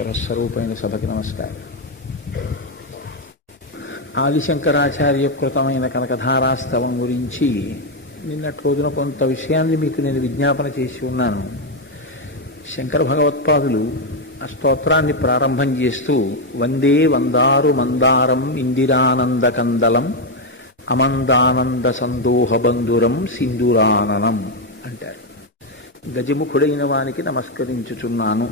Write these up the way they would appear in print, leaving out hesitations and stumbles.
ఈశ్వర స్వరూపమైన సభకి నమస్కారం. ఆదిశంకరాచార్య కృతమైన కనకధారాస్తవం గురించి నిన్నటి రోజున కొంత విషయాన్ని మీకు నేను విజ్ఞాపన చేసి ఉన్నాను. శంకర భగవత్పాదులు ఆ స్తోత్రాన్ని ప్రారంభం చేస్తూ వందే వందారు మందారం ఇందిరానంద కందలం అమందానంద సందోహబంధురం సింధురాననం అంటారు. గజముఖుడైన వానికి నమస్కరించుచున్నాను.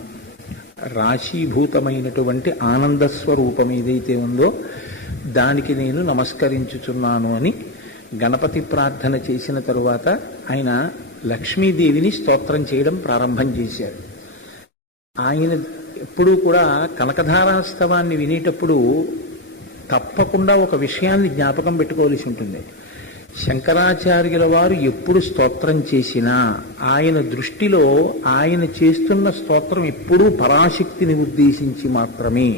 రాశీభూతమైనటువంటి ఆనంద స్వరూపం ఏదైతే ఉందో దానికి నేను నమస్కరించుచున్నాను అని గణపతి ప్రార్థన చేసిన తరువాత ఆయన లక్ష్మీదేవిని స్తోత్రం చేయడం ప్రారంభం చేశారు. ఆయన ఎప్పుడూ కూడా కనకధారాస్తవాన్ని వినేటప్పుడు తప్పకుండా ఒక విషయాన్ని జ్ఞాపకం పెట్టుకోవాల్సి ఉంటుంది. శంకరాచార్యుల వారు ఎప్పుడు స్తోత్రం చేసినా ఆయన దృష్టిలో ఆయన చేస్తున్న స్తోత్రం ఎప్పుడూ పరాశక్తిని ఉద్దేశించి మాత్రమే.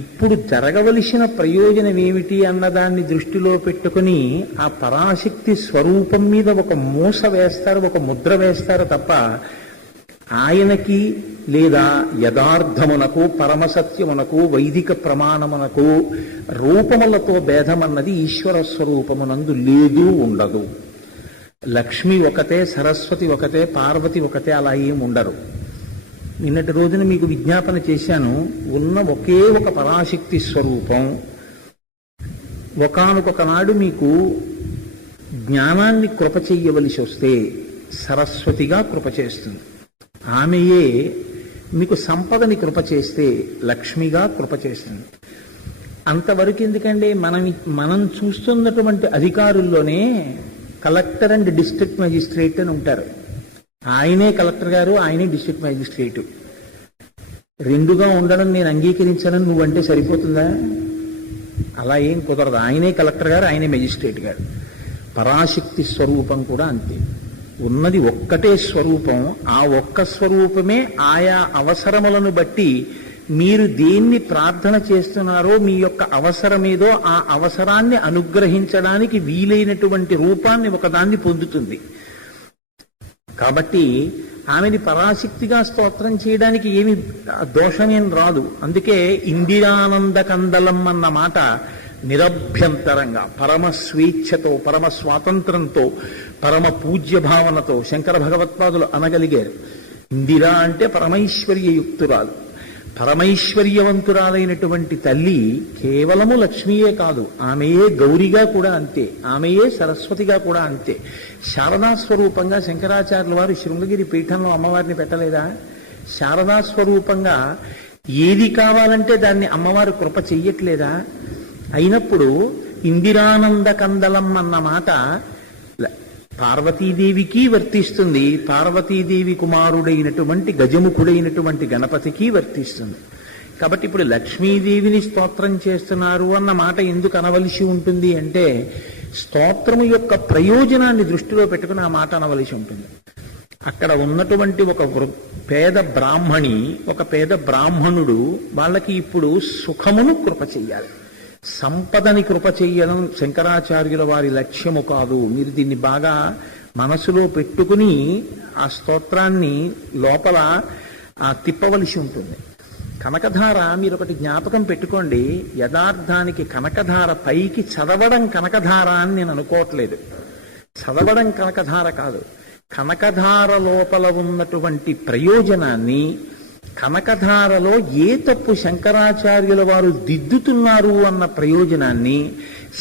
ఇప్పుడు జరగవలసిన ప్రయోజనం ఏమిటి అన్నదాన్ని దృష్టిలో పెట్టుకుని ఆ పరాశక్తి స్వరూపం మీద ఒక మూస వేస్తారు, ఒక ముద్ర వేస్తారు తప్ప ఆయనకి లేదా యథార్థమునకు పరమసత్యమునకు వైదిక ప్రమాణమునకు రూపములతో భేదమన్నది ఈశ్వర స్వరూపమునందు లేదు, ఉండదు. లక్ష్మి ఒకతే, సరస్వతి ఒకతే, పార్వతి ఒకతే, అలా ఏం ఉండరు. నిన్నటి రోజున మీకు విజ్ఞాపన చేశాను, ఉన్న ఒకే ఒక పరాశక్తి స్వరూపం ఒకానొక నాడు మీకు జ్ఞానాన్ని కృప చెయ్యవలసి వస్తే సరస్వతిగా కృప చేస్తుంది. ఆమెయే మీకు సంపదని కృప చేస్తే లక్ష్మిగా కృప చేస్తుంది. అంతవరకు ఎందుకండి, మనం చూస్తున్నటువంటి అధికారుల్లోనే కలెక్టర్ అండ్ డిస్ట్రిక్ట్ మెజిస్ట్రేట్ అని ఉంటారు. ఆయనే కలెక్టర్ గారు, ఆయనే డిస్ట్రిక్ట్ మెజిస్ట్రేటు. రెండుగా ఉండడం నేను అంగీకరించాలని నువ్వంటే సరిపోతుందా? అలా ఏం కుదరదు. ఆయనే కలెక్టర్ గారు, ఆయనే మెజిస్ట్రేట్ గారు. పరాశక్తి స్వరూపం కూడా అంతే. ఉన్నది ఒక్కటే స్వరూపం. ఆ ఒక్క స్వరూపమే ఆయా అవసరములను బట్టి మీరు దేన్ని ప్రార్థన చేస్తున్నారో, మీ యొక్క అవసరమేదో ఆ అవసరాన్ని అనుగ్రహించడానికి వీలైనటువంటి రూపాన్ని ఒకదాన్ని పొందుతుంది. కాబట్టి ఆమెని పరాశక్తిగా స్తోత్రం చేయడానికి ఏమి దోషమేం రాదు. అందుకే ఇందిరానంద కందలం అన్న మాట నిరభ్యంతరంగా పరమ స్వేచ్ఛతో, పరమ స్వాతంత్రంతో, పరమ పూజ్య భావనతో శంకర భగవత్పాదులు అనగలిగారు. ఇందిరా అంటే పరమైశ్వర్యయుక్తురాలు. పరమైశ్వర్యవంతురాలైనటువంటి తల్లి కేవలము లక్ష్మీయే కాదు, ఆమెయే గౌరిగా కూడా అంతే, ఆమెయే సరస్వతిగా కూడా అంతే. శారదా స్వరూపంగా శంకరాచార్యుల వారు శృంగగిరి పీఠంలో అమ్మవారిని పెట్టలేదా? శారదా స్వరూపంగా ఏది కావాలంటే దాన్ని అమ్మవారు కృప చెయ్యట్లేదా? అయినప్పుడు ఇందిరానంద కందలం అన్న మాట పార్వతీదేవికి వర్తిస్తుంది, పార్వతీదేవి కుమారుడైనటువంటి గజముఖుడైనటువంటి గణపతికి వర్తిస్తుంది. కాబట్టి ఇప్పుడు లక్ష్మీదేవిని స్తోత్రం చేస్తున్నారు అన్న మాట ఎందుకు అనవలసి ఉంటుంది అంటే, స్తోత్రము యొక్క ప్రయోజనాన్ని దృష్టిలో పెట్టుకుని ఆ మాట అనవలసి ఉంటుంది. అక్కడ ఉన్నటువంటి ఒక పేద బ్రాహ్మణి, ఒక పేద బ్రాహ్మణుడు, వాళ్ళకి ఇప్పుడు సుఖమును కృప చెయ్యాలి, సంపదని కృప చెయ్యడం శంకరాచార్యుల వారి లక్ష్యము కాదు. మీరు దీన్ని బాగా మనసులో పెట్టుకుని ఆ స్తోత్రాన్ని లోపల తిప్పవలసి ఉంటుంది. కనకధార మీరు ఒకటి జ్ఞాపకం పెట్టుకోండి, యథార్థానికి కనకధార పైకి చదవడం కనకధార అని నేను అనుకోవట్లేదు. చదవడం కనకధార కాదు. కనకధార లోపల ఉన్నటువంటి ప్రయోజనాన్ని, కనకధారలో ఏ తప్పు శంకరాచార్యుల వారు దిద్దుతున్నారు అన్న ప్రయోజనాన్ని,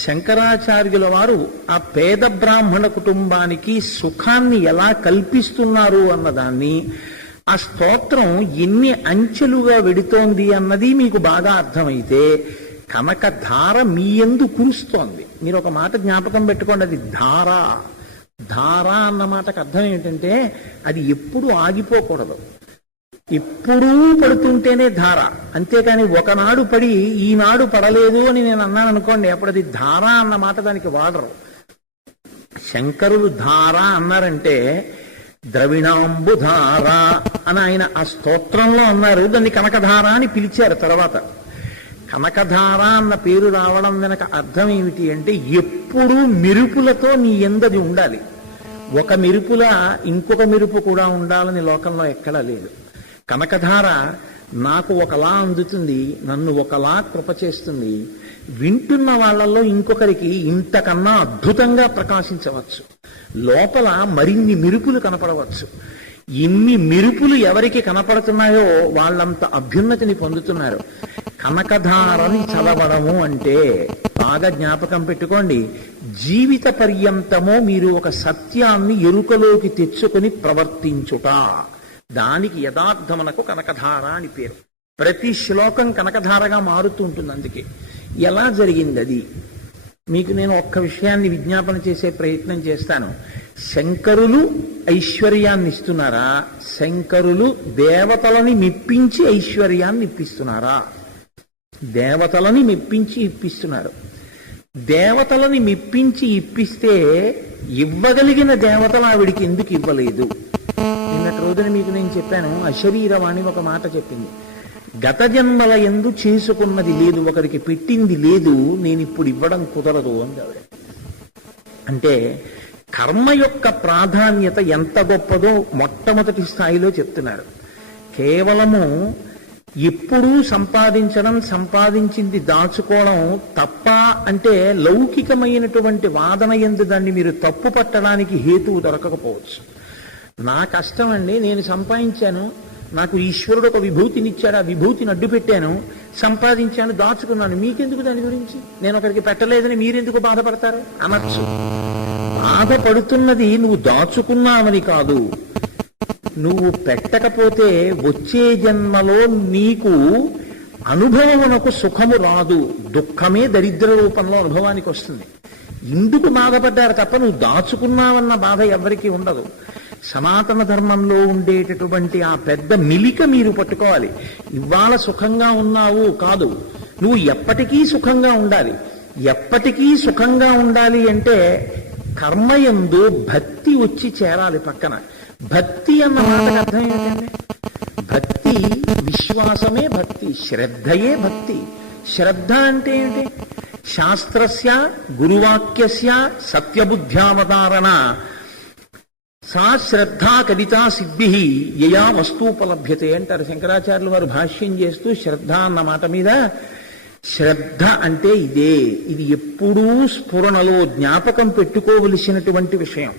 శంకరాచార్యుల వారు ఆ పేద బ్రాహ్మణ కుటుంబానికి సుఖాన్ని ఎలా కల్పిస్తున్నారు అన్నదాన్ని, ఆ స్తోత్రం ఎన్ని అంచెలుగా వెడుతోంది అన్నది మీకు బాగా అర్థమైతే కనకధార మీ యందు కురుస్తోంది. మీరు ఒక మాట జ్ఞాపకం పెట్టుకోండి, అది ధార. ధార అన్న మాటకు అర్థం ఏంటంటే అది ఎప్పుడు ఆగిపోకూడదు, ఎప్పుడూ పడుతుంటేనే ధార. అంతేకాని ఒకనాడు పడి ఈనాడు పడలేదు అని నేను అన్నాను అనుకోండి, అప్పుడు అది ధార అన్న మాట దానికి వాడరు. శంకరులు ధార అన్నారంటే ద్రవిణాంబుధార అని ఆయన ఆ స్తోత్రంలో అన్నారు. దాన్ని కనకధార అని పిలిచారు. తర్వాత కనకధార అన్న పేరు రావడం వెనక అర్థం ఏమిటి అంటే, ఎప్పుడూ మెరుపులతో నీ ఎందది ఉండాలి. ఒక మెరుపులా ఇంకొక మెరుపు కూడా ఉండాలని లోకంలో ఎక్కడా లేదు. కనకధార నాకు ఒకలా అందుతుంది, నన్ను ఒకలా కృప చేస్తుంది. వింటున్న వాళ్ళల్లో ఇంకొకరికి ఇంతకన్నా అద్భుతంగా ప్రకాశించవచ్చు, లోపల మరిన్ని మెరుపులు కనపడవచ్చు. ఇన్ని మెరుపులు ఎవరికి కనపడుతున్నాయో వాళ్ళంత అభ్యున్నతిని పొందుతున్నారు. కనకధారని చదవడము అంటే బాగా జ్ఞాపకం పెట్టుకోండి, జీవిత పర్యంతమో మీరు ఒక సత్యాన్ని ఎరుకలోకి తెచ్చుకొని ప్రవర్తించుట, దానికి యథార్థమునకు కనకధార అని పేరు. ప్రతి శ్లోకం కనకధారగా మారుతూ ఉంటుంది. అందుకే ఎలా జరిగింది అది మీకు నేను ఒక్క విషయాన్ని విజ్ఞాపన చేసే ప్రయత్నం చేస్తాను. శంకరులు ఐశ్వర్యాన్ని ఇస్తున్నారా? శంకరులు దేవతలని మెప్పించి ఐశ్వర్యాన్ని ఇప్పిస్తున్నారా? దేవతలని మెప్పించి ఇప్పిస్తున్నారు. దేవతలని మెప్పించి ఇప్పిస్తే ఇవ్వగలిగిన దేవతలు ఆవిడికి ఎందుకు ఇవ్వలేదు? నిన్నటి రోజున మీకు నేను చెప్పాను, అశరీరవాణి ఒక మాట చెప్పింది. గత జన్మల యందు చేసుకున్నది లేదు, ఒకరికి పెట్టింది లేదు, నేను ఇప్పుడు ఇవ్వడం కుదరదు అంది ఆవిడ. అంటే కర్మ యొక్క ప్రాధాన్యత ఎంత గొప్పదో మొట్టమొదటి స్థాయిలో చెప్తున్నారు. కేవలము ఎప్పుడూ సంపాదించడం, సంపాదించింది దాచుకోవడం తప్ప అంటే లౌకికమైనటువంటి వాదన యందు దాన్ని మీరు తప్పు పట్టడానికి హేతువు దొరకకపోవచ్చు. నా కష్టం అండి, నేను సంపాదించాను, నాకు ఈశ్వరుడు ఒక విభూతినిచ్చాడు, ఆ విభూతిని అడ్డు పెట్టాను, సంపాదించాను, దాచుకున్నాను, మీకెందుకు దాని గురించి? నేను ఒకరికి పెట్టలేదని మీరెందుకు బాధపడతారు అనొచ్చు. బాధపడుతున్నది నువ్వు దాచుకున్నావని కాదు, నువ్వు పెట్టకపోతే వచ్చే జన్మలో నీకు అనుభవమునకు సుఖము రాదు, దుఃఖమే దరిద్ర రూపంలో అనుభవానికి వస్తుంది. ఇందుకు బాధపడ్డారు తప్ప నువ్వు దాచుకున్నావన్న బాధ ఎవరికీ ఉండదు. సనాతన ధర్మంలో ఉండేటటువంటి ఆ పెద్ద మిలిక మీరు పట్టుకోవాలి. ఇవాళ సుఖంగా ఉన్నావు కాదు, నువ్వు ఎప్పటికీ సుఖంగా ఉండాలి. ఎప్పటికీ సుఖంగా ఉండాలి అంటే కర్మయందు భక్తి వచ్చి చేరాలి పక్కన. భక్తి అన్న మాటకు అర్థం ఏంటంటే, భక్తి విశ్వాసమే భక్తి, శ్రద్ధయే భక్తి. శ్రద్ధ అంటే ఏంటి? శాస్త్రస్య గురువాక్యస్య సత్యబుద్ధ్యావతారణ సా శ్రద్ధా కవితా సిద్ధి యయా వస్తూపలభ్యతే అంటారు శంకరాచార్యులు వారు భాష్యం చేస్తూ. శ్రద్ధ అన్న మాట మీద శ్రద్ధ అంటే ఇదే, ఇది ఎప్పుడూ స్ఫురణలో జ్ఞాపకం పెట్టుకోవలసినటువంటి విషయం.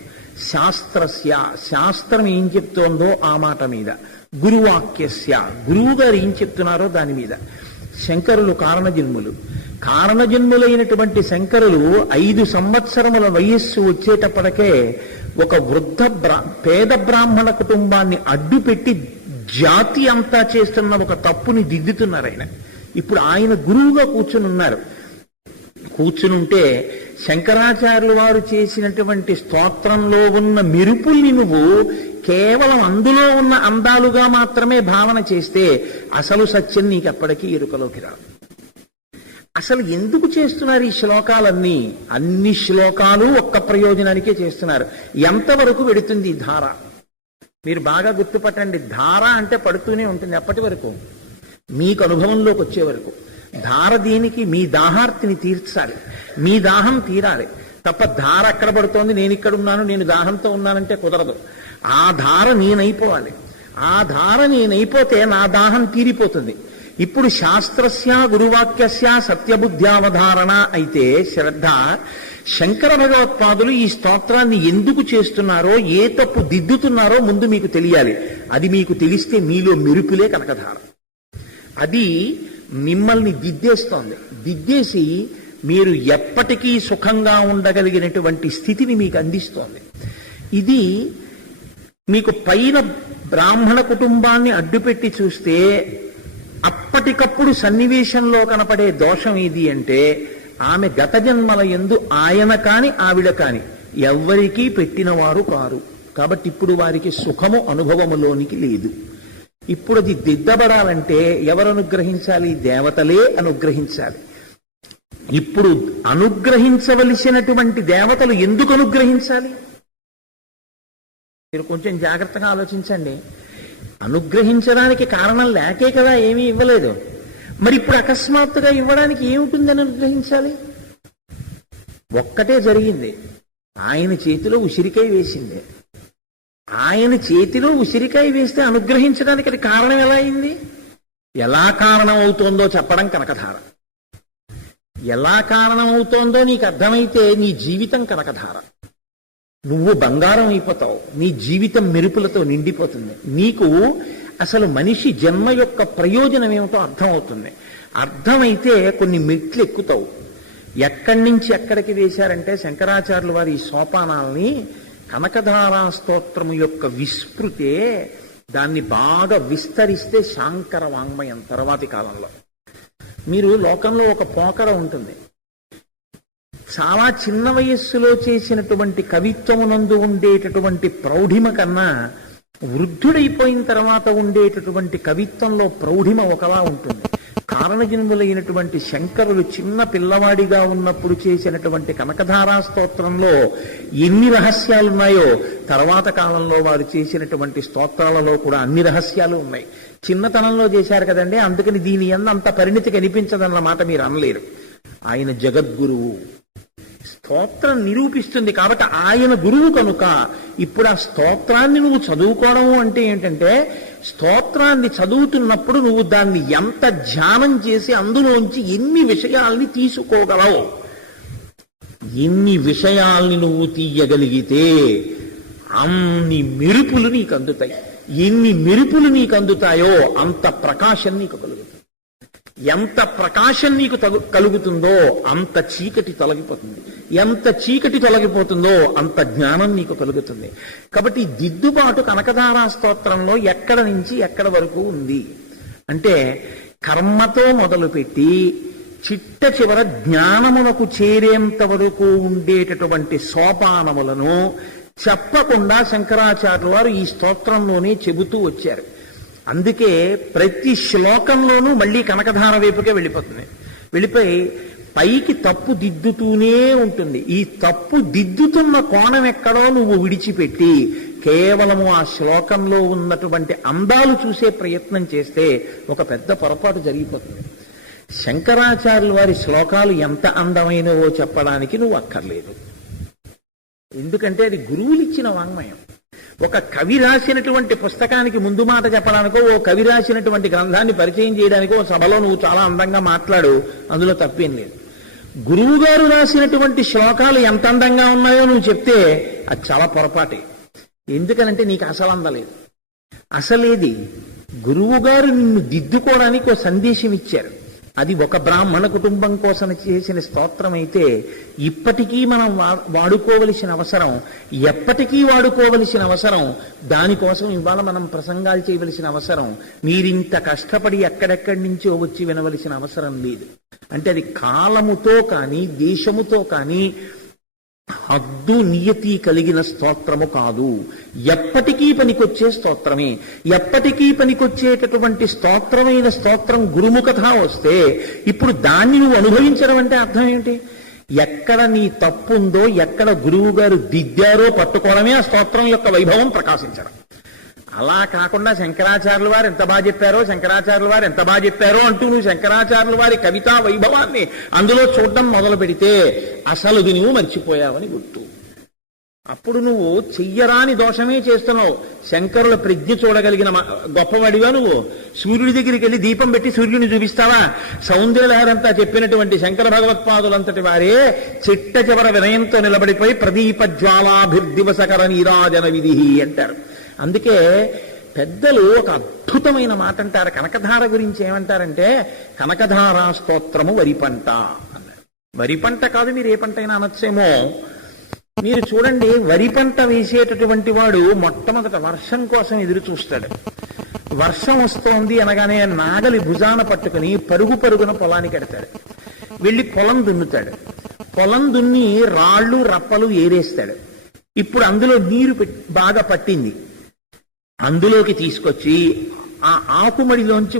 శాస్త్రస్య, శాస్త్రం ఏం చెప్తోందో ఆ మాట మీద, గురువాక్యస్య, గురువు గారు ఏం చెప్తున్నారో దాని మీద. శంకరులు కారణజన్ములు. కారణజన్ములైనటువంటి శంకరులు 5 సంవత్సరముల వయస్సు వచ్చేటప్పటికే ఒక వృద్ధ పేద బ్రాహ్మణ కుటుంబాన్ని అడ్డుపెట్టి జాతి అంతా చేస్తున్న ఒక తప్పుని దిద్దుతున్నారు ఆయన. ఇప్పుడు ఆయన గురువుగా కూర్చునున్నారు. కూర్చునుంటే శంకరాచార్యులు వారు చేసినటువంటి స్తోత్రంలో ఉన్న మెరుపుల్ని నువ్వు కేవలం అందులో ఉన్న అందాలుగా మాత్రమే భావన చేస్తే అసలు సత్యం నీకు ఎప్పటికీ ఎరుకలోకి రాదు. అసలు ఎందుకు చేస్తున్నారు ఈ శ్లోకాలన్నీ? అన్ని శ్లోకాలు ఒక్క ప్రయోజనానికే చేస్తున్నారు. ఎంతవరకు వెడుతుంది ఈ ధార? మీరు బాగా గుర్తుపట్టండి. ధార అంటే పడుతూనే ఉంటుంది ఎప్పటి వరకు? మీకు అనుభవంలోకి వచ్చే వరకు. ధార దేనికి? మీ దాహార్తిని తీర్చాలి, మీ దాహం తీరాలి తప్ప ధార అక్కడ పడుతోంది, నేను ఇక్కడ ఉన్నాను, నేను దాహంతో ఉన్నానంటే కుదరదు. ఆ ధార నేనైపోవాలి. ఆ ధార నేనైపోతే నా దాహం తీరిపోతుంది. ఇప్పుడు శాస్త్రస్య గురువాక్యస్య సత్యబుద్ధ్యావధారణ అయితే శ్రద్ధ. శంకర భగవత్పాదులు ఈ స్తోత్రాన్ని ఎందుకు చేస్తున్నారో, ఏ తప్పు దిద్దుతున్నారో ముందు మీకు తెలియాలి. అది మీకు తెలిస్తే మీలో మెరుపులే కనకధార. అది మిమ్మల్ని దిద్దేస్తోంది. దిద్దేసి మీరు ఎప్పటికీ సుఖంగా ఉండగలిగినటువంటి స్థితిని మీకు అందిస్తోంది. ఇది మీకు పైన బ్రాహ్మణ కుటుంబాన్ని అడ్డుపెట్టి చూస్తే అప్పటికప్పుడు సన్నివేశంలో కనపడే దోషం ఏది అంటే, ఆమె గత జన్మల యందు ఆయన కాని ఆవిడ కాని ఎవ్వరికీ పెట్టినవారు కారు కాబట్టి ఇప్పుడు వారికి సుఖము అనుభవములోనికి లేదు. ఇప్పుడు అది దిద్దబడాలంటే ఎవరు అనుగ్రహించాలి? దేవతలే అనుగ్రహించాలి. ఇప్పుడు అనుగ్రహించవలసినటువంటి దేవతలు ఎందుకు అనుగ్రహించాలి? మీరు కొంచెం జాగ్రత్తగా ఆలోచించండి. అనుగ్రహించడానికి కారణం లేకే కదా ఏమీ ఇవ్వలేదు. మరి ఇప్పుడు అకస్మాత్తుగా ఇవ్వడానికి ఏముంటుందని అనుగ్రహించాలి? ఒక్కటే జరిగింది, ఆయన చేతిలో ఉసిరికాయ వేసింది. ఆయన చేతిలో ఉసిరికాయ వేస్తే అనుగ్రహించడానికి అది కారణం ఎలా అయింది? ఎలా కారణమవుతోందో చెప్పడం కనకధార. ఎలా కారణమవుతోందో నీకు అర్థమైతే నీ జీవితం కనకధార. నువ్వు బంగారం అయిపోతావు, నీ జీవితం మెరుపులతో నిండిపోతుంది. నీకు అసలు మనిషి జన్మ యొక్క ప్రయోజనం ఏమిటో అర్థమవుతుంది. అర్థమైతే కొన్ని మెట్లు ఎక్కుతావు. ఎక్కడి నుంచి ఎక్కడికి వేశారంటే శంకరాచార్యులు వారి ఈ సోపానాల్ని కనకధారా స్తోత్రము యొక్క విస్మృతే, దాన్ని బాగా విస్తరిస్తే శాంకర వాంగ్మయం తర్వాతి కాలంలో. మీరు లోకంలో ఒక పోకడ ఉంటుంది. చాలా చిన్న వయస్సులో చేసినటువంటి కవిత్వమునందు ఉండేటటువంటి ప్రౌఢిమ కన్నా వృద్ధుడైపోయిన తర్వాత ఉండేటటువంటి కవిత్వంలో ప్రౌఢిమ ఒకలా ఉంటుంది. కారణజన్ములైనటువంటి శంకరులు చిన్న పిల్లవాడిగా ఉన్నప్పుడు చేసినటువంటి కనకధారా స్తోత్రంలో ఎన్ని రహస్యాలున్నాయో తర్వాత కాలంలో వారు చేసినటువంటి స్తోత్రాలలో కూడా అన్ని రహస్యాలు ఉన్నాయి. చిన్నతనంలో చేశారు కదండి, అందుకని దీని అంత పరిణితి కనిపించదన్న మాట మీరు అనలేరు. ఆయన జగద్గురువు, స్తోత్రం నిరూపిస్తుంది కాబట్టి ఆయన గురువు కనుక ఇప్పుడు ఆ స్తోత్రాన్ని నువ్వు చదువుకోవడము అంటే ఏంటంటే, స్తోత్రాన్ని చదువుతున్నప్పుడు నువ్వు దాన్ని ఎంత ధ్యానం చేసి అందులోంచి ఎన్ని విషయాల్ని తీసుకోగలవు, ఎన్ని విషయాల్ని నువ్వు తీయగలిగితే అన్ని మెరుపులు నీకు అందుతాయి. ఎన్ని మెరుపులు నీకు అందుతాయో అంత ప్రకాశం నీకు కలుగుతుంది. ఎంత ప్రకాశం నీకు కలుగుతుందో అంత చీకటి తొలగిపోతుంది. ఎంత చీకటి తొలగిపోతుందో అంత జ్ఞానం నీకు కలుగుతుంది. కాబట్టి దిద్దుబాటు కనకధారా స్తోత్రంలో ఎక్కడ నుంచి ఎక్కడ వరకు ఉంది అంటే, కర్మతో మొదలుపెట్టి చిట్ట చివర జ్ఞానమునకు చేరేంత వరకు ఉండేటటువంటి సోపానములను చెప్పకుండా శంకరాచార్యులు వారు ఈ స్తోత్రంలోనే చెబుతూ వచ్చారు. అందుకే ప్రతి శ్లోకంలోనూ మళ్ళీ కనకధార వైపుకే వెళ్ళిపోయి పైకి తప్పు దిద్దుతూనే ఉంటుంది. ఈ తప్పు దిద్దుతున్న కోణం ఎక్కడో నువ్వు విడిచిపెట్టి కేవలము ఆ శ్లోకంలో ఉన్నటువంటి అందాలు చూసే ప్రయత్నం చేస్తే ఒక పెద్ద పొరపాటు జరిగిపోతుంది. శంకరాచార్యుల వారి శ్లోకాలు ఎంత అందమైనవో చెప్పడానికి నువ్వు అక్కర్లేదు. ఎందుకంటే అది గురువులు ఇచ్చిన వాంగ్మయం. ఒక కవి రాసినటువంటి పుస్తకానికి ముందు మాట చెప్పడానికో, ఓ కవి రాసినటువంటి గ్రంథాన్ని పరిచయం చేయడానికో సభలో నువ్వు చాలా అందంగా మాట్లాడు, అందులో తప్పేం లేదు. గురువు గారు రాసినటువంటి శ్లోకాలు ఎంత అందంగా ఉన్నాయో నువ్వు చెప్తే అది చాలా పొరపాటే. ఎందుకనంటే నీకు అసలు అందలేదు. అసలేది గురువు గారు నిన్ను దిద్దుకోవడానికి ఒక సందేశం ఇచ్చారు. అది ఒక బ్రాహ్మణ కుటుంబం కోసం చేసిన స్తోత్రం అయితే ఇప్పటికీ మనం వాడుకోవలసిన అవసరం, ఎప్పటికీ వాడుకోవలసిన అవసరం, దానికోసం ఇవాళ మనం ప్రసంగాలు చేయవలసిన అవసరం, మీరింత కష్టపడి ఎక్కడెక్కడి నుంచో వచ్చి వినవలసిన అవసరం లేదు. అంటే అది కాలముతో కానీ దేశముతో కానీ హద్దు నియతి కలిగిన స్తోత్రము కాదు. ఎప్పటికీ పనికొచ్చే స్తోత్రమే. ఎప్పటికీ పనికొచ్చేటటువంటి స్తోత్రమైన స్తోత్రం గురుముఖత వస్తే ఇప్పుడు దాన్ని నువ్వు అనుభవించడం అంటే అర్థం ఏంటి? ఎక్కడ నీ తప్పుందో, ఎక్కడ గురువు గారు దిద్దారో పట్టుకోవడమే ఆ స్తోత్రం యొక్క వైభవం ప్రకాశించడం. అలా కాకుండా శంకరాచార్యుల వారు ఎంత బాగా చెప్పారో, శంకరాచార్యుల వారు ఎంత బాగా చెప్పారో అంటూ నువ్వు శంకరాచార్యుల వారి కవితా వైభవాన్ని అందులో చూడడం మొదలు పెడితే అసలు నువ్వు మర్చిపోయావని గుర్తు. అప్పుడు నువ్వు చెయ్యరాని దోషమే చేస్తున్నావు. శంకరుల ప్రజ్ఞ చూడగలిగిన గొప్పవాడివా నువ్వు? సూర్యుడి దగ్గరికి వెళ్ళి దీపం పెట్టి సూర్యుడిని చూపిస్తావా? సౌందర్యలహరంతా చెప్పినటువంటి శంకర భగవత్పాదులంతటి వారే చిట్ట చివర వినయంతో నిలబడిపోయి ప్రదీప జ్వాలాభిర్దివసకర నీరాజన విధి అంటారు. అందుకే పెద్దలు ఒక అద్భుతమైన మాట అంటారు కనకధార గురించి. ఏమంటారంటే, కనకధారా స్తోత్రము వరి పంట అన్నారు. వరి పంట కాదు, మీరు ఏ పంట అయినా అనొచ్చేమో. మీరు చూడండి, వరి పంట వేసేటటువంటి వాడు మొట్టమొదట వర్షం కోసం ఎదురు చూస్తాడు. వర్షం వస్తోంది అనగానే నాగలి భుజాన పట్టుకుని పరుగు పరుగున పొలానికి ఎడతాడు. వెళ్ళి పొలం దున్నుతాడు. పొలం దున్ని రాళ్ళు రప్పలు ఏరేస్తాడు. ఇప్పుడు అందులో నీరు బాగా పట్టింది. అందులోకి తీసుకొచ్చి ఆ ఆకుమడిలోంచి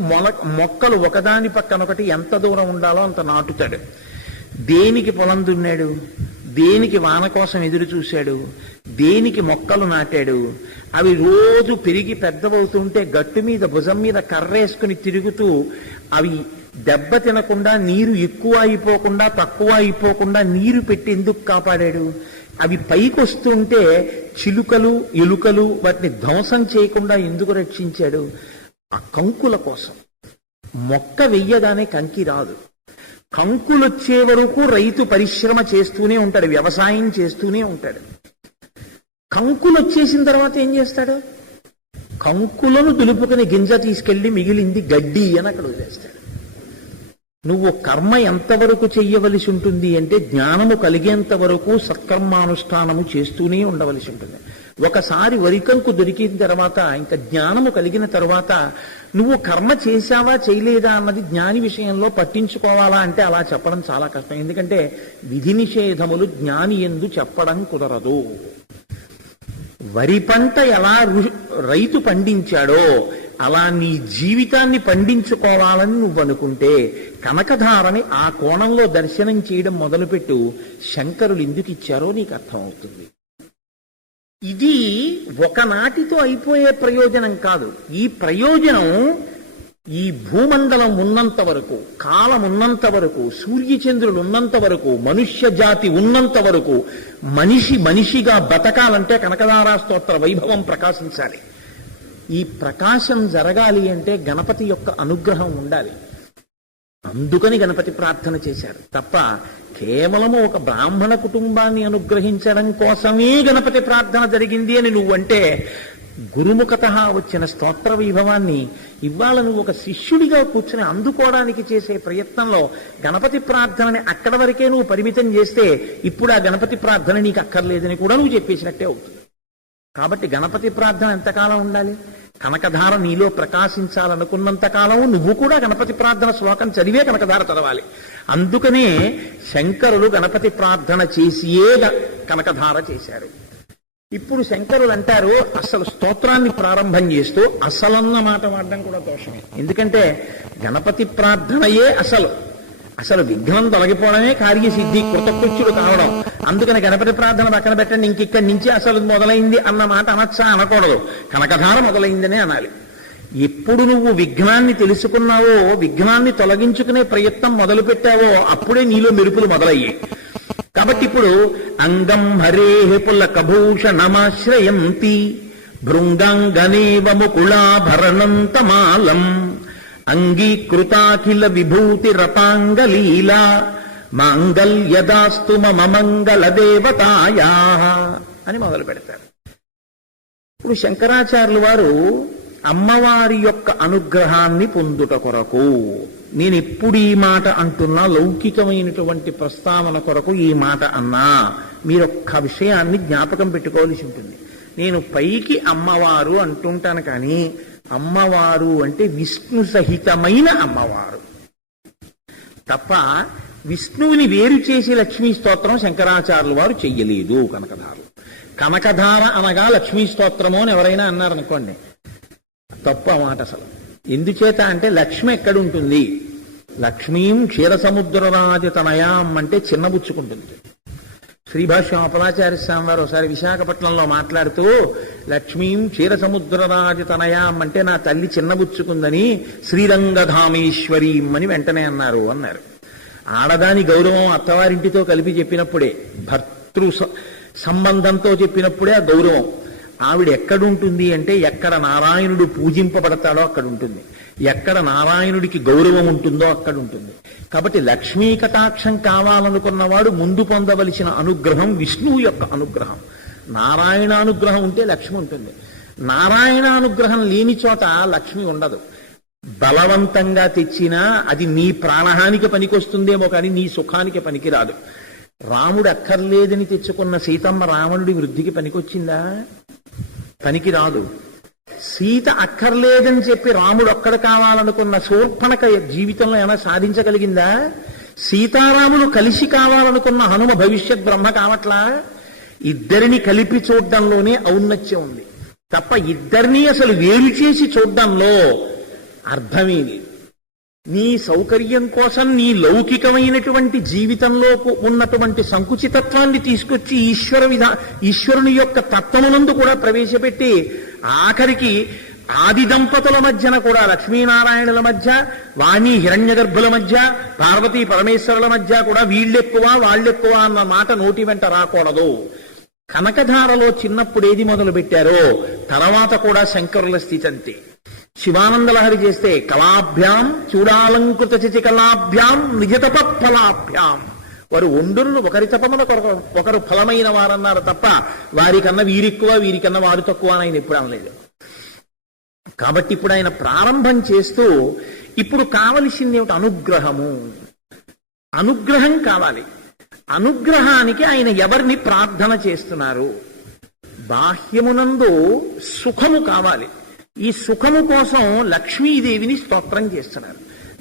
మొక్కలు ఒకదాని పక్కనొకటి ఎంత దూరం ఉండాలో అంత నాటుతాడు. దేనికి పొలం దున్నాడు? దేనికి వాన కోసం ఎదురు చూశాడు? దేనికి మొక్కలు నాటాడు? అవి రోజు పెరిగి పెద్దవవుతుంటే గట్టు మీద భుజం మీద కర్రేసుకుని తిరుగుతూ అవి దెబ్బ తినకుండా, నీరు ఎక్కువ అయిపోకుండా తక్కువ అయిపోకుండా నీరు పెట్టి ఎందుకు కాపాడాడు? అవి పైకి వస్తుంటే చిలుకలు ఎలుకలు వాటిని ధ్వంసం చేయకుండా ఎందుకు రక్షించాడు? ఆ కంకుల కోసం. మొక్క వెయ్యగానే కంకి రాదు. కంకులొచ్చే వరకు రైతు పరిశ్రమ చేస్తూనే ఉంటాడు, వ్యవసాయం చేస్తూనే ఉంటాడు. కంకులు వచ్చేసిన తర్వాత ఏం చేస్తాడు? కంకులను దులుపుకుని గింజ తీసుకెళ్లి మిగిలింది గడ్డి అని అక్కడ వదిలేస్తాడు. నువ్వు కర్మ ఎంతవరకు చెయ్యవలసి ఉంటుంది అంటే జ్ఞానము కలిగేంత వరకు సత్కర్మానుష్ఠానము చేస్తూనే ఉండవలసి ఉంటుంది. ఒకసారి వరికంకు దొరికిన తర్వాత, ఇంకా జ్ఞానము కలిగిన తర్వాత నువ్వు కర్మ చేశావా చేయలేదా అన్నది జ్ఞాని విషయంలో పట్టించుకోవాలా అంటే అలా చెప్పడం చాలా కష్టం. ఎందుకంటే విధి నిషేధములు జ్ఞాని యందు చెప్పడం కుదరదు. వరి పంట ఎలా రైతు పండించాడో అలా నీ జీవితాన్ని పండించుకోవాలని నువ్వు అనుకుంటే కనకధారని ఆ కోణంలో దర్శనం చేయడం మొదలుపెట్టు. శంకరులు ఎందుకు ఇచ్చారో నీకు అర్థమవుతుంది. ఇది ఒకనాటితో అయిపోయే ప్రయోజనం కాదు. ఈ ప్రయోజనం ఈ భూమండలం ఉన్నంత వరకు, కాలం ఉన్నంత వరకు, సూర్యచంద్రులు ఉన్నంత వరకు, మనుష్య జాతి ఉన్నంత వరకు మనిషిగా బతకాలంటే కనకధారా స్తోత్ర వైభవం ప్రకాశించాలి. ఈ ప్రకాశం జరగాలి అంటే గణపతి యొక్క అనుగ్రహం ఉండాలి. అందుకని గణపతి ప్రార్థన చేశారు తప్ప కేవలము ఒక బ్రాహ్మణ కుటుంబాన్ని అనుగ్రహించడం కోసమే గణపతి ప్రార్థన జరిగింది అని నువ్వంటే గురుముఖత వచ్చిన స్తోత్ర వైభవాన్ని ఇవాళ నువ్వు ఒక శిష్యుడిగా కూర్చుని అందుకోవడానికి చేసే ప్రయత్నంలో గణపతి ప్రార్థనని అక్కడ వరకే నువ్వు పరిమితం చేస్తే ఇప్పుడు ఆ గణపతి ప్రార్థన నీకు అక్కర్లేదని కూడా నువ్వు చెప్పేసినట్టే అవుతుంది. కాబట్టి గణపతి ప్రార్థన ఎంతకాలం ఉండాలి? కనకధార నీలో ప్రకాశించాలనుకున్నంత కాలం నువ్వు కూడా గణపతి ప్రార్థన శ్లోకం చదివే కనకధార చదవాలి. అందుకనే శంకరులు గణపతి ప్రార్థన చేసియే కనకధార చేశారు. ఇప్పుడు శంకరులు అంటారు అసలు స్తోత్రాన్ని ప్రారంభం చేస్తూ అసలన్న మాట వాడడం కూడా దోషమే. ఎందుకంటే గణపతి ప్రార్థనయే అసలు విఘ్నం తొలగిపోవడమే కార్యసిద్ధి, కృతకృత్యుడు కావడం. అందుకని గణపతి ప్రార్థన పక్కన పెట్టండి, ఇంకిక్కడి నుంచి అసలు మొదలైంది అన్న మాట అనొచ్చా? అనకూడదు. కనకధార మొదలైందనే అనాలి. ఎప్పుడు నువ్వు విఘ్నాన్ని తెలుసుకున్నావో, విఘ్నాన్ని తొలగించుకునే ప్రయత్నం మొదలుపెట్టావో అప్పుడే నీలో మెరుపులు మొదలయ్యాయి. కాబట్టి ఇప్పుడు అంగం హరేః పులకభూషణమాశ్రయంతి భృంగాంగనేవ ముకుళాభరణం తమాలం అంగీకృతాఖిల విభూతి రపాంగలీలా మాంగళ్యదాస్తు మమ మంగళ దేవతాయాః అని మొదలు పెడతారు. ఇప్పుడు శంకరాచార్యులు వారు అమ్మవారి యొక్క అనుగ్రహాన్ని పొందుట కొరకు, నేను ఎప్పుడు ఈ మాట అంటున్నా లౌకికమైనటువంటి ప్రస్తావన కొరకు ఈ మాట అన్నా, మీరొక్క విషయాన్ని జ్ఞాపకం పెట్టుకోవాల్సి ఉంటుంది. నేను పైకి అమ్మవారు అంటుంటాను, కానీ అమ్మవారు అంటే విష్ణు సహితమైన అమ్మవారు తప్ప విష్ణువుని వేరు చేసి లక్ష్మీ స్తోత్రం శంకరాచార్యులు వారు చెయ్యలేదు. కనకధార అనగా లక్ష్మీ స్తోత్రము అని ఎవరైనా అన్నారనుకోండి, తప్పు ఆ మాట అసలు. ఎందుచేత అంటే లక్ష్మి ఎక్కడుంటుంది? లక్ష్మీం క్షీరసముద్రరాజతనయాం అంటే చిన్నబుచ్చుకుంటుంది. శ్రీభాష్యం అపలాచార్య స్వామి వారు ఒకసారి విశాఖపట్నంలో మాట్లాడుతూ లక్ష్మీం క్షీరసముద్రరాజతనయాం అంటే నా తల్లి చిన్నబుచ్చుకుందని శ్రీరంగధామేశ్వరీం అని వెంటనే అన్నారు. ఆడదాని గౌరవం అత్తవారింటితో కలిపి చెప్పినప్పుడే, భర్తృ సంబంధంతో చెప్పినప్పుడే ఆ గౌరవం. ఆవిడ ఎక్కడుంటుంది అంటే ఎక్కడ నారాయణుడు పూజింపబడతాడో అక్కడ ఉంటుంది, ఎక్కడ నారాయణుడికి గౌరవం ఉంటుందో అక్కడ ఉంటుంది. కాబట్టి లక్ష్మీ కటాక్షం కావాలనుకున్నవాడు ముందు పొందవలసిన అనుగ్రహం విష్ణువు యొక్క అనుగ్రహం. నారాయణ అనుగ్రహం ఉంటే లక్ష్మి ఉంటుంది. నారాయణ అనుగ్రహం లేని చోట లక్ష్మి ఉండదు. బలవంతంగా తెచ్చినా అది నీ ప్రాణహానికి పనికొస్తుందేమో కానీ నీ సుఖానికి పనికిరాదు. రాముడు అక్కర్లేదని తెచ్చుకున్న సీతమ్మ రావణుడి వృద్ధికి పనికొచ్చిందా? పనికిరాదు. సీత అక్కర్లేదని చెప్పి రాముడు ఒక్కడ కావాలనుకున్న శూర్పణఖ జీవితంలో ఏమైనా సాధించగలిగిందా? సీతారాములు కలిసి కావాలనుకున్న హనుమ భవిష్యత్ బ్రహ్మ కావట్లా? ఇద్దరిని కలిపి చూడడంలోనే ఔన్నత్యం ఉంది తప్ప ఇద్దరినీ అసలు వేరు చేసి చూడడంలో అర్థమే లేదు. నీ సౌకర్యం కోసం నీ లౌకికమైనటువంటి జీవితంలో ఉన్నటువంటి సంకుచితత్వాన్ని తీసుకొచ్చి ఈశ్వరుని యొక్క తత్వమునందు కూడా ప్రవేశపెట్టి ఆఖరికి ఆది దంపతుల మధ్యన కూడా లక్ష్మీనారాయణుల మధ్య, వాణి హిరణ్యగర్భుల మధ్య, పార్వతీ పరమేశ్వరుల మధ్య కూడా వీళ్ళెక్కువ వాళ్ళెక్కువ అన్న మాట నోటి వెంట రాకూడదు. కనకధారలో చిన్నప్పుడు ఏది మొదలు పెట్టారో తర్వాత కూడా శంకరుల స్థితి అంతే. శివానందలహరి చేస్తే కళాభ్యాం చూడాలంకృత చిచి కళాభ్యాం నిజతప ఫలాభ్యాం. వారు ఒండులు ఒకరి తపమున ఒకరు ఫలమైన వారన్నారు తప్ప వారికన్నా వీరెక్కువ వీరికన్నా వారు తక్కువ అని ఆయన ఎప్పుడు అనలేదు. కాబట్టి ఇప్పుడు ఆయన ప్రారంభం చేస్తూ ఇప్పుడు కావలసింది ఏమిటి? అనుగ్రహము. అనుగ్రహం కావాలి. అనుగ్రహానికి ఆయన ఎవరిని ప్రార్థన చేస్తున్నారు? బాహ్యమునందు సుఖము కావాలి. ఈ సుఖము కోసం లక్ష్మీదేవిని స్తోత్రం చేస్తున్నారు.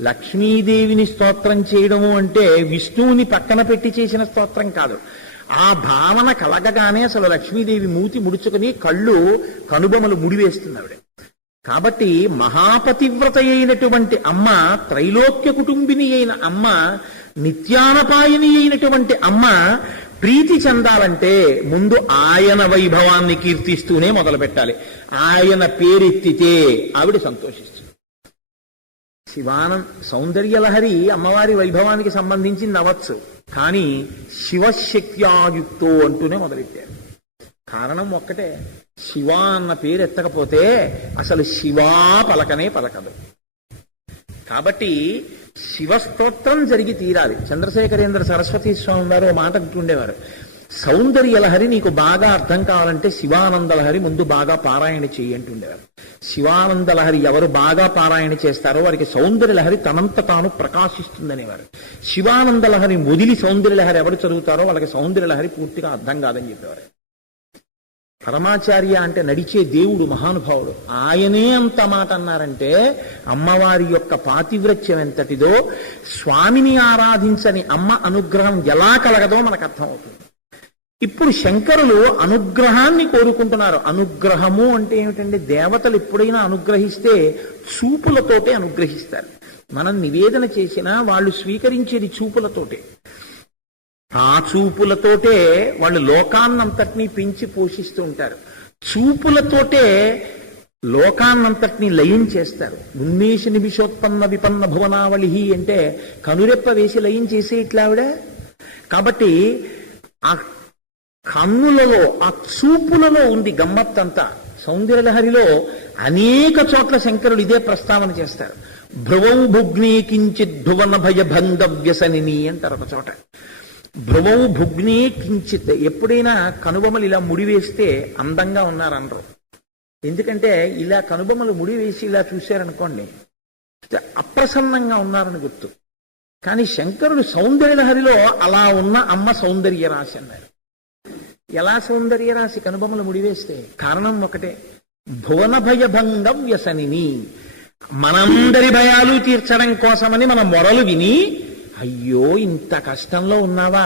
లక్ష్మీదేవిని స్తోత్రం చేయడము అంటే విష్ణువుని పక్కన పెట్టి చేసిన స్తోత్రం కాదు. ఆ భావన కలగగానే అసలు లక్ష్మీదేవి మూతి ముడుచుకుని కళ్ళు కనుబొమలు ముడివేస్తుంది. కాబట్టి మహాపతివ్రత అయినటువంటి అమ్మ, త్రైలోక్య కుటుంబిని అయిన అమ్మ, నిత్యానపాయని అయినటువంటి అమ్మ ప్రీతి చెందాలంటే ముందు ఆయన వైభవాన్ని కీర్తిస్తూనే మొదలు పెట్టాలి. ఆయన పేరెత్తితే ఆవిడ సంతోషిస్తుంది. సౌందర్యలహరి అమ్మవారి వైభవానికి సంబంధించింది అవచ్చు, కానీ శివశక్త్యాయుక్తో అంటూనే మొదలెట్టారు. కారణం ఒక్కటే, శివ అన్న పేరు ఎత్తకపోతే అసలు శివా పలకనే పలకదు. కాబట్టి శివస్తోత్రం జరిగి తీరాలి. చంద్రశేఖరేంద్ర సరస్వతీ స్వామి వారు ఓ మాట అంటుండేవారు, సౌందర్యలహరి నీకు బాగా అర్థం కావాలంటే శివానందలహరి ముందు బాగా పారాయణ చెయ్యి అంటుండేవారు. శివానందలహరి ఎవరు బాగా పారాయణ చేస్తారో వారికి సౌందర్యలహరి తనంత తాను ప్రకాశిస్తుందనేవారు. శివానందలహరి వదిలి సౌందర్యలహరి ఎవరు చదువుతారో వాళ్ళకి సౌందర్యలహరి పూర్తిగా అర్థం కాదని చెప్పేవారు. పరమాచార్య అంటే నడిచే దేవుడు, మహానుభావుడు. ఆయనే అంత మాట అన్నారంటే అమ్మవారి యొక్క పాతివ్రత్యం ఎంతటిదో, స్వామిని ఆరాధించని అమ్మ అనుగ్రహం ఎలా కలగదో మనకు అర్థమవుతుంది. ఇప్పుడు శంకరులు అనుగ్రహాన్ని కోరుకుంటున్నారు. అనుగ్రహము అంటే ఏమిటండి? దేవతలు ఎప్పుడైనా అనుగ్రహిస్తే చూపులతోటే అనుగ్రహిస్తారు. మనం నివేదన చేసినా వాళ్ళు స్వీకరించేది చూపులతోటే. ఆ చూపులతోటే వాళ్ళు లోకాన్నంతటినీ పెంచి పోషిస్తూ ఉంటారు. చూపులతోటే లోకాన్నంతటినీ లయం చేస్తారు. ఉన్మేష నిమిషోత్పన్న విపన్న భువనావళి అంటే కనురెప్ప వేసి లయం చేసే ఇట్లా ఆవిడ. కాబట్టి ఆ కన్నులలో, ఆ చూపులలో ఉంది గమ్మత్తంతా. సౌందర్యలహరిలో అనేక చోట్ల శంకరుడు ఇదే ప్రస్తావన చేస్తారు. భ్రువౌ భుగ్నే కించిత్ భువన భయభంగ వ్యసనిని అంటారు ఒక చోట. భ్రువౌ భుగ్నే కించిత్, ఎప్పుడైనా కనుబొమలు ఇలా ముడివేస్తే అందంగా ఉన్నారనరు. ఎందుకంటే ఇలా కనుబొమలు ముడివేసి ఇలా చూశారనుకోండి అప్రసన్నంగా ఉన్నారని గుర్తు. కానీ శంకరుడు సౌందర్యలహరిలో అలా ఉన్న అమ్మ సౌందర్య రాశి అన్నారు. ఎలా సౌందర్య రాశి కనుబొమలు ముడివేస్తే? కారణం ఒకటే, భువన భయభంగ వ్యసనిని. మనందరి భయాలు తీర్చడం కోసమని మన మొరలు విని, అయ్యో ఇంత కష్టంలో ఉన్నావా,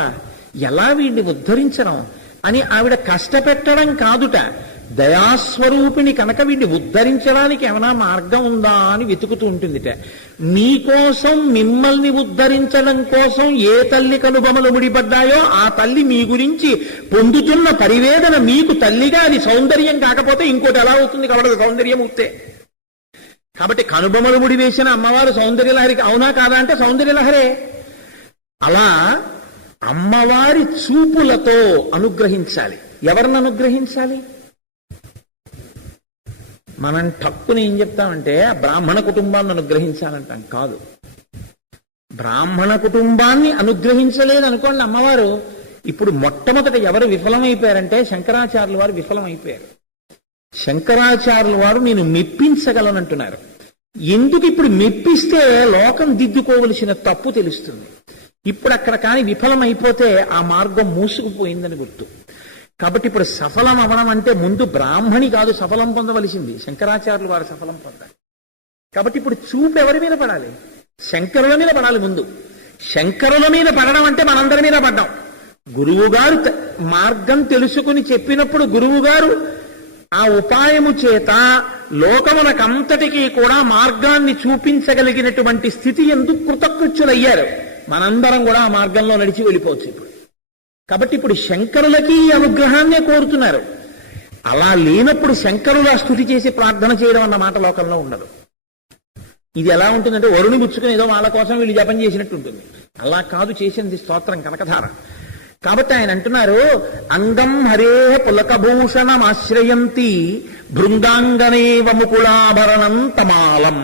ఎలా వీడిని ఉద్ధరించడం అని ఆవిడ కష్టపెట్టడం కాదుట, దయాస్వరూపిణి కనుక వీడిని ఉద్ధరించడానికి ఏమైనా మార్గం ఉందా అని వెతుకుతూ ఉంటుందిట. మీకోసం, మిమ్మల్ని ఉద్ధరించడం కోసం ఏ తల్లి కనుబొమలు ముడిపడ్డాయో ఆ తల్లి మీ గురించి పొందుతున్న పరివేదన మీకు తల్లిగా అది సౌందర్యం కాకపోతే ఇంకోటి ఎలా అవుతుంది? కాబట్టి సౌందర్యం అవుతే. కాబట్టి కనుబొమలు ముడివేసిన అమ్మవారు సౌందర్యలహరికి అవునా కాదా అంటే సౌందర్యలహరే. అలా అమ్మవారి చూపులతో అనుగ్రహించాలి. ఎవరిని అనుగ్రహించాలి? మనం తప్పుని ఏం చెప్తామంటే బ్రాహ్మణ కుటుంబాన్ని అనుగ్రహించాలంటాం. కాదు, బ్రాహ్మణ కుటుంబాన్ని అనుగ్రహించలేదనుకోండి అమ్మవారు. ఇప్పుడు మొట్టమొదట ఎవరు విఫలమైపోయారంటే శంకరాచార్యుల వారు విఫలమైపోయారు. శంకరాచార్యుల వారు నేను మెప్పించగలనంటున్నారు. ఎందుకు? ఇప్పుడు మెప్పిస్తే లోకం దిద్దుకోవలసిన తప్పు తెలుస్తుంది. ఇప్పుడు అక్కడ కానీ విఫలమైపోతే ఆ మార్గం మూసుకుపోయిందని గుర్తు. కాబట్టి ఇప్పుడు సఫలం అవడం అంటే ముందు బ్రాహ్మణి కాదు సఫలం పొందవలసింది, శంకరాచార్యులు వారు సఫలం పొందాలి. కాబట్టి ఇప్పుడు చూపు ఎవరి మీద పడాలి? శంకరుల మీద పడాలి ముందు. శంకరుల మీద పడడం అంటే మనందరి మీద పడ్డాం. గురువుగారు మార్గం తెలుసుకుని చెప్పినప్పుడు గురువుగారు ఆ ఉపాయము చేత లోకమునకంతటికీ కూడా మార్గాన్ని చూపించగలిగినటువంటి స్థితి ఎందుకు కృతకృత్యులయ్యారు. మనందరం కూడా ఆ మార్గంలో నడిచి వెళ్ళిపోవచ్చు ఇప్పుడు. కాబట్టి ఇప్పుడు శంకరులకి ఈ అనుగ్రహాన్నే కోరుతున్నారు. అలా లేనప్పుడు శంకరుల స్తుతి చేసి ప్రార్థన చేయడం అన్న మాట లోకంలో ఉండదు. ఇది ఎలా ఉంటుందంటే వరుణి పుచ్చుకుని ఏదో వాళ్ళ కోసం వీళ్ళు జపం చేసినట్టు ఉంటుంది. అలా కాదు చేసింది స్తోత్రం కనకధార. కాబట్టి ఆయన అంటున్నారు, అంగం హరే పులకభూషణమాశ్రయంతి భృంగాంగనేవ ముకుళాభరణం తమాలం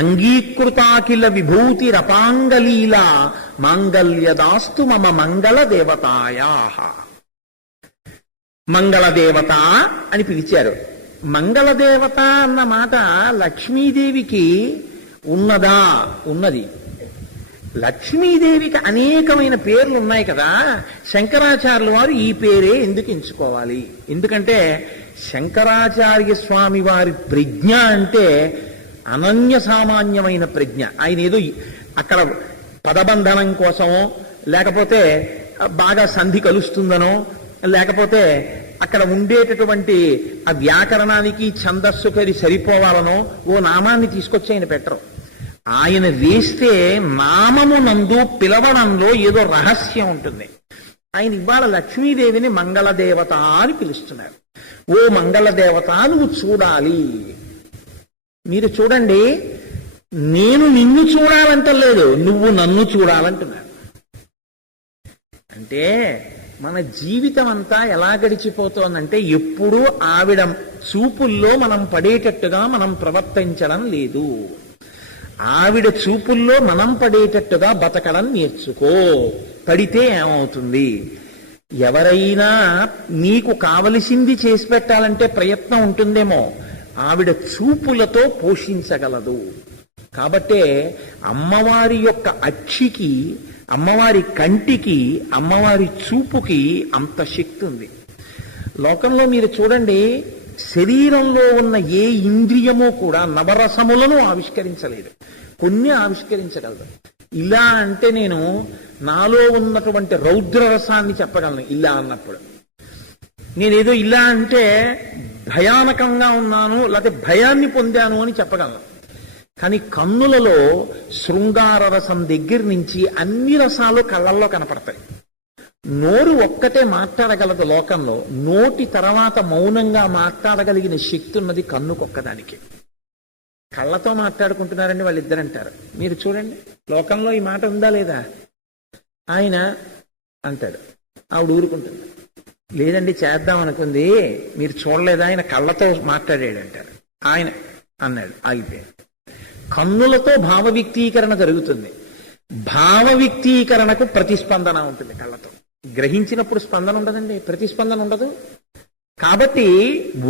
అంగీకృతాకిల విభూతిరపాంగలీల మాంగల్యదాస్తు మమ మంగళ దేవతాయా. మంగళదేవత అని పిలిచారు. మంగళదేవత అన్న మాట లక్ష్మీదేవికి ఉన్నదా? ఉన్నది. లక్ష్మీదేవికి అనేకమైన పేర్లు ఉన్నాయి కదా. శంకరాచార్యుల వారు ఈ పేరే ఎందుకు ఎంచుకోవాలి? ఎందుకంటే శంకరాచార్య స్వామి వారి ప్రజ్ఞ అంటే అనన్య సామాన్యమైన ప్రజ్ఞ. ఆయన ఏదో అక్కడ పదబంధనం కోసమో, లేకపోతే బాగా సంధి కలుస్తుందనో, లేకపోతే అక్కడ ఉండేటటువంటి ఆ వ్యాకరణానికి ఛందస్సుకరి సరిపోవాలనో ఓ నామాన్ని తీసుకొచ్చి ఆయన పెట్టరు. ఆయన వేస్తే నామము నందు పిలవడంలో ఏదో రహస్యం ఉంటుంది. ఆయన ఇవాళ లక్ష్మీదేవిని మంగళదేవత అని పిలుస్తున్నారు. ఓ మంగళదేవత నువ్వు చూడాలి. మీరు చూడండి, నేను నిన్ను చూడాలంటలేదు, నువ్వు నన్ను చూడాలంటున్నారు. అంటే మన జీవితం అంతా ఎలా గడిచిపోతోందంటే ఎప్పుడూ ఆవిడ చూపుల్లో మనం పడేటట్టుగా మనం ప్రవర్తించడం లేదు. ఆవిడ చూపుల్లో మనం పడేటట్టుగా బతకడం నేర్చుకో. పడితే ఏమవుతుంది? ఎవరైనా నీకు కావలసింది చేసి పెట్టాలంటే ప్రయత్నం ఉంటుందేమో, ఆవిడ చూపులతో పోషించగలదు. కాబట్టే అమ్మవారి యొక్క అక్షికి, అమ్మవారి కంటికి, అమ్మవారి చూపుకి అంత శక్తి ఉంది. లోకంలో మీరు చూడండి, శరీరంలో ఉన్న ఏ ఇంద్రియమో కూడా నవరసములను ఆవిష్కరించలేదు, కొన్ని ఆవిష్కరించగలదు. ఇలా అంటే నేను నాలో ఉన్నటువంటి రౌద్రరసాన్ని చెప్పగలను. ఇలా అన్నప్పుడు నేనేదో ఇలా అంటే భయానకంగా ఉన్నాను, లేకపోతే భయాన్ని పొందాను అని చెప్పగలను. కానీ కన్నులలో శృంగార రసం దగ్గర నుంచి అన్ని రసాలు కళ్ళల్లో కనపడతాయి. నోరు ఒక్కటే మాట్లాడగలదు లోకంలో. నోటి తర్వాత మౌనంగా మాట్లాడగలిగిన శక్తి ఉన్నది కన్నుకొక్కదానికి. కళ్ళతో మాట్లాడుకుంటున్నారని వాళ్ళిద్దరంటారు. మీరు చూడండి, లోకంలో ఈ మాట ఉందా లేదా? ఆయన అంటాడు, ఆవిడ ఊరుకుంటుంది. లేదండి చేద్దాం అనుకుంది, మీరు చూడలేదా, ఆయన కళ్ళతో మాట్లాడాడు అంటారు. ఆయన అన్నాడు, ఆగిపోయాడు. కన్నులతో భావ వ్యక్తీకరణ జరుగుతుంది. భావ వ్యక్తీకరణకు ప్రతిస్పందన ఉంటుంది కళ్ళతో. గ్రహించినప్పుడు స్పందన ఉండదండి, ప్రతిస్పందన ఉండదు. కాబట్టి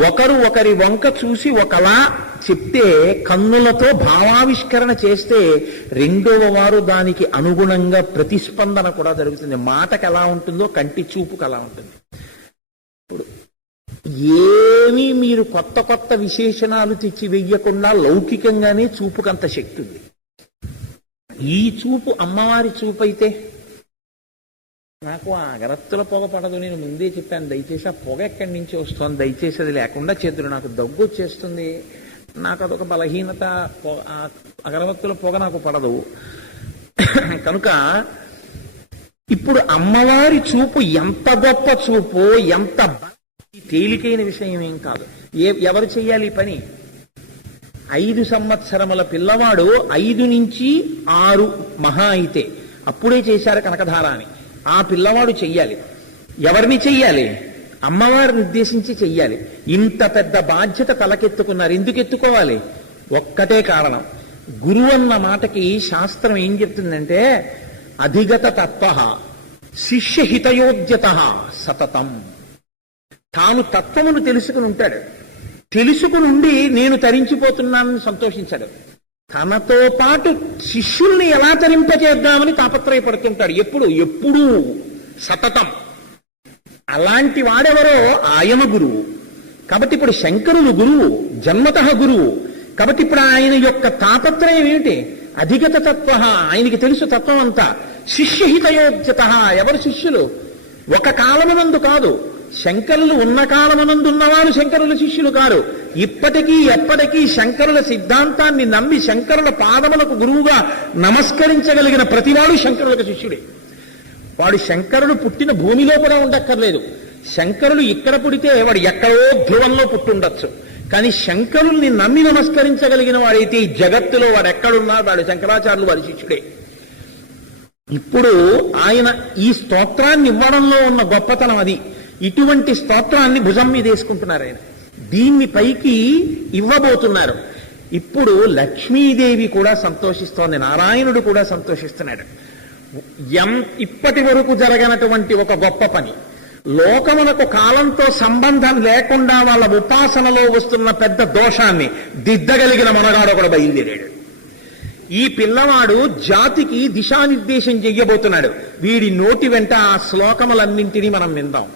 ఒకరు ఒకరి వంక చూసి ఒకలా చెప్తే, కన్నులతో భావావిష్కరణ చేస్తే రెండవ వారు దానికి అనుగుణంగా ప్రతిస్పందన కూడా జరుగుతుంది. మాటకు ఎలా ఉంటుందో కంటి చూపుకు అలా ఉంటుంది. ఇప్పుడు ఏమీ మీరు కొత్త కొత్త విశేషణాలు తెచ్చి వెయ్యకుండా లౌకికంగానే చూపుకంత శక్తి ఉంది. ఈ చూపు అమ్మవారి చూపు అయితే, నాకు ఆ అగరత్తుల పొగ పడదు, నేను ముందే చెప్పాను, దయచేసి ఆ పొగ ఎక్కడి నుంచి వస్తుంది, దయచేసి అది లేకుండా చేతులు, నాకు దగ్గు వచ్చేస్తుంది, నాకు అదొక బలహీనత, అగరవత్తుల పొగ నాకు పడదు. కనుక ఇప్పుడు అమ్మవారి చూపు ఎంత గొప్ప చూపు, ఎంత తేలికైన విషయం ఏం కాదు. ఎవరు చెయ్యాలి ఈ పని? 5 సంవత్సరముల పిల్లవాడు 5 నుంచి 6 మహా అయితే అప్పుడే చేశారు కనకధార అని. ఆ పిల్లవాడు చెయ్యాలి. ఎవరిని చెయ్యాలి? అమ్మవారిని ఉద్దేశించి చెయ్యాలి. ఇంత పెద్ద బాధ్యత తలకెత్తుకున్నారు. ఎందుకు ఎత్తుకోవాలి? ఒక్కటే కారణం. గురువు అన్న మాటకి శాస్త్రం ఏం చెప్తుందంటే, అధిగత తత్వ శిష్యహితయోద్యత సతతం. తాను తత్వమును తెలుసుకుని ఉంటాడు. తెలుసుకునుండి నేను తరించిపోతున్నానని సంతోషించాడు. తనతో పాటు శిష్యుల్ని ఎలా తరింపచేద్దామని తాపత్రయపడుతుంటాడు. ఎప్పుడూ సతతం. అలాంటి వాడెవరో ఆయన గురువు. కాబట్టి ఇప్పుడు శంకరులు గురువు, జన్మతః గురువు. కాబట్టి ఇప్పుడు ఆయన యొక్క తాపత్రయం ఏమిటి? అధిగత తత్వ. ఆయనకి తెలుసు తత్వం అంతా. శిష్యహితయోజ్యత. ఎవరు శిష్యులు? ఒక కాలమునందు కాదు, శంకరులు ఉన్న కాలమునందు ఉన్నవారు శంకరుల శిష్యులు కారు. ఇప్పటికీ ఎప్పటికీ శంకరుల సిద్ధాంతాన్ని నమ్మి శంకరుల పాదములకు గురువుగా నమస్కరించగలిగిన ప్రతివాడు శంకరులకు శిష్యుడే. వాడు శంకరుడు పుట్టిన భూమిలో కూడా ఉండక్కర్లేదు. శంకరులు ఇక్కడ పుడితే వాడు ఎక్కడో ధ్రువంలో పుట్టుండొచ్చు. కానీ శంకరుల్ని నమ్మి నమస్కరించగలిగిన వాడైతే ఈ జగత్తులో వాడు ఎక్కడున్నా వాడు శంకరాచార్యులు వారి శిష్యుడే. ఇప్పుడు ఆయన ఈ స్తోత్రాన్ని ఇవ్వడంలో ఉన్న గొప్పతనం అది. ఇటువంటి స్తోత్రాన్ని భుజం మీద వేసుకుంటున్నారు ఆయన. దీన్ని పైకి ఇవ్వబోతున్నారు. ఇప్పుడు లక్ష్మీదేవి కూడా సంతోషిస్తోంది, నారాయణుడు కూడా సంతోషిస్తున్నాడు. ఇప్పటి వరకు జరగనటువంటి ఒక గొప్ప పని, లోకమునకు కాలంతో సంబంధం లేకుండా వాళ్ళ ఉపాసనలో వస్తున్న పెద్ద దోషాన్ని దిద్దగలిగిన మనగాడు ఒకడు బయలుదేరాడు. ఈ పిల్లవాడు జాతికి దిశానిర్దేశం చెయ్యబోతున్నాడు. వీడి నోటి వెంట ఆ శ్లోకములన్నింటినీ మనం విందాం.